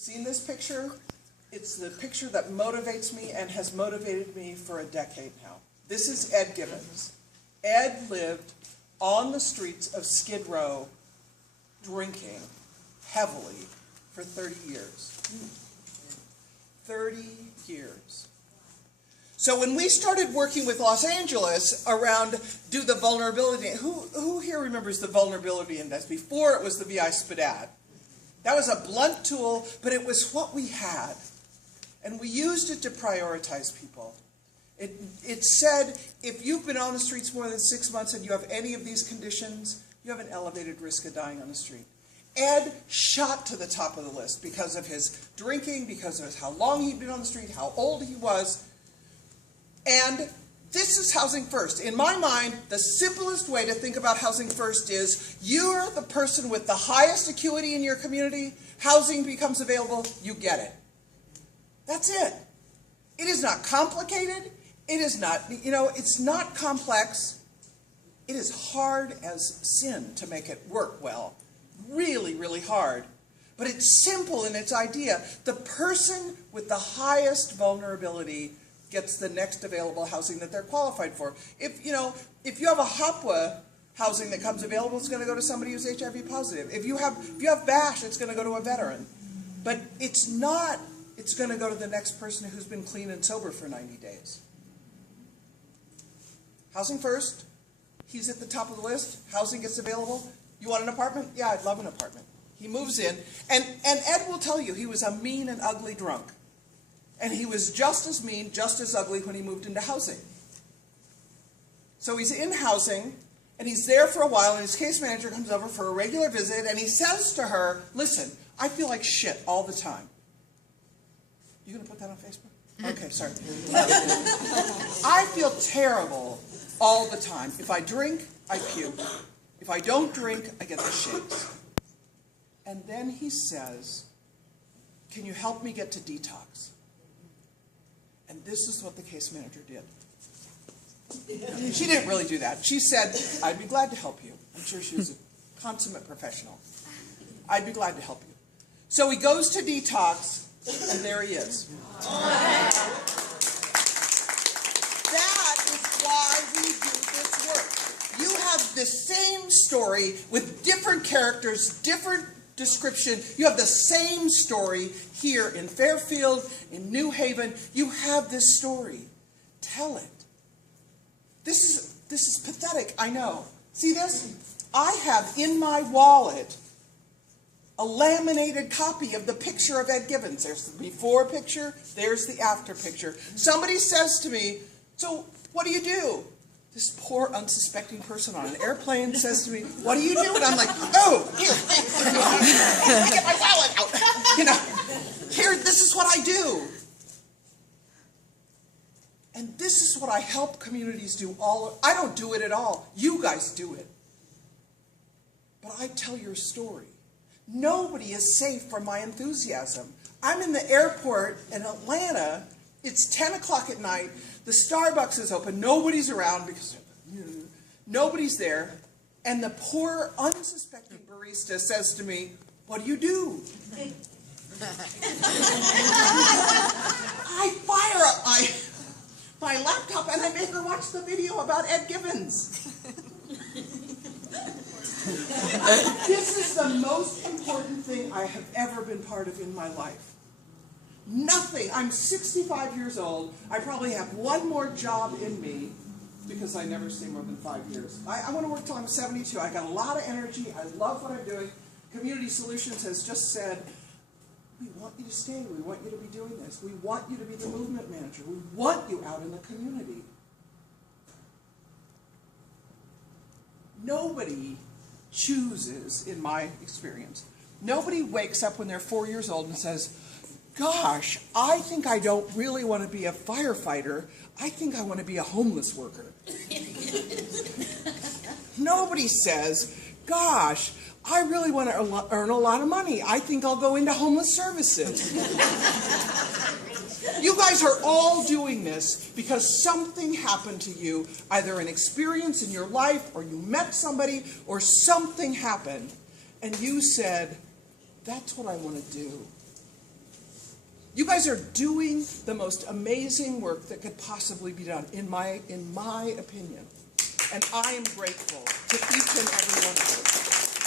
Seen this picture? It's the picture that motivates me and has motivated me for a decade now. This is Ed Givvens. Ed lived on the streets of Skid Row drinking heavily for 30 years. 30 years. So when we started working with Los Angeles around do the vulnerability, who here remembers the vulnerability index? Before it was the VI SPDAD. That was a blunt tool, but it was what we had. And we used it to prioritize people. It said, if you've been on the streets more than 6 months and you have any of these conditions, you have an elevated risk of dying on the street. Ed shot to the top of the list because of his drinking, because of how long he'd been on the street, how old he was. And this is housing first. In my mind, the simplest way to think about housing first is you're the person with the highest acuity in your community, housing becomes available, you get it. That's it. It is not complicated. It is not, it's not complex. It is hard as sin to make it work well. Really, really hard. But it's simple in its idea. The person with the highest vulnerability gets the next available housing that they're qualified for. If you have a HOPWA housing that comes available, it's going to go to somebody who's HIV positive. If you have BASH, it's going to go to a veteran. But it's not, it's going to go to the next person who's been clean and sober for 90 days. Housing first. He's at the top of the list. Housing gets available. You want an apartment? Yeah, I'd love an apartment. He moves in. And Ed will tell you he was a mean and ugly drunk. And he was just as mean, just as ugly when he moved into housing. So he's in housing, and he's there for a while, and his case manager comes over for a regular visit, and he says to her, listen, I feel like shit all the time. You going to put that on Facebook? Okay, sorry. I feel terrible all the time. If I drink, I puke. If I don't drink, I get the shakes. And then he says, can you help me get to detox? And this is what the case manager did. She didn't really do that. She said, I'd be glad to help you. I'm sure she was a consummate professional. I'd be glad to help you. So he goes to detox, and there he is. That is why we do this work. You have the same story with different characters, different description. You have the same story here in Fairfield, in New Haven. You have this story. Tell it. This is pathetic, I know. See this? I have in my wallet a laminated copy of the picture of Ed Givvens. There's the before picture, there's the after picture. Somebody says to me, so what do you do? This poor unsuspecting person on an airplane says to me, what do you do? And I'm like, oh, here, let me get my wallet out. Here, this is what I do. And this is what I help communities do I don't do it at all. You guys do it. But I tell your story. Nobody is safe from my enthusiasm. I'm in the airport in Atlanta. It's 10 o'clock at night. The Starbucks is open. Nobody's around because nobody's there. And the poor, unsuspecting barista says to me, what do you do? I fire up my laptop and I make her watch the video about Ed Givvens. This is the most important thing I have ever been part of in my life. Nothing. I'm 65 years old. I probably have one more job in me because I never stay more than 5 years. I want to work till I'm 72. I got a lot of energy. I love what I'm doing. Community Solutions has just said, we want you to stay. We want you to be doing this. We want you to be the movement manager. We want you out in the community. Nobody chooses, in my experience, nobody wakes up when they're 4 years old and says, gosh, I think I don't really want to be a firefighter. I think I want to be a homeless worker. Nobody says, gosh, I really want to earn a lot of money. I think I'll go into homeless services. You guys are all doing this because something happened to you, either an experience in your life or you met somebody or something happened and you said, that's what I want to do. You guys are doing the most amazing work that could possibly be done, in my opinion. And I am grateful to each and every one of you.